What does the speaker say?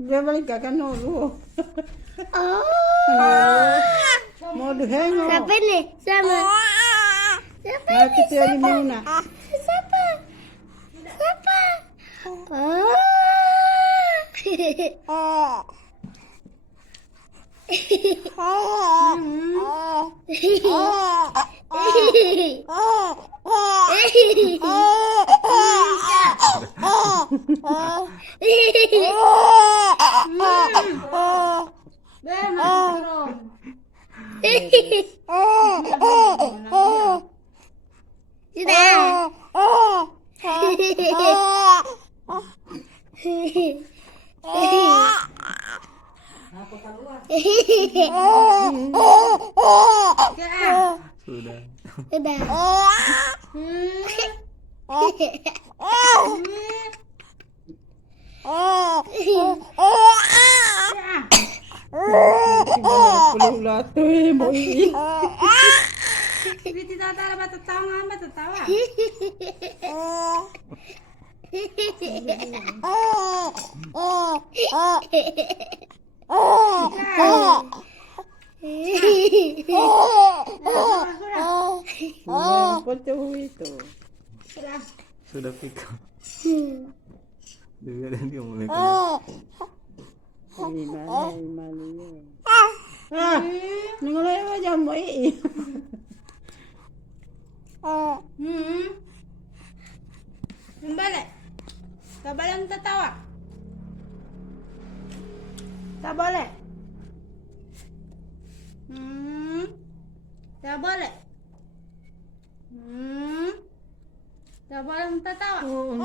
Dia balik kakak nolu. Mau dihengo. Siapa nih? Sama. Siapa Nah, ini? kita di mana? Siapa? Siapa? Oh. Sudah. Udah. Puluh latu mau ini. Biti tata ba tatawa nga ba tatawa? Pocong itu. Sudah pikir. Dia dan dia mulai kena. Imali. Nungulay mo dyan mo eh. Yung balik. Kabalang tatawa. Tabole. Tabole. Kabalang tatawa. Oo,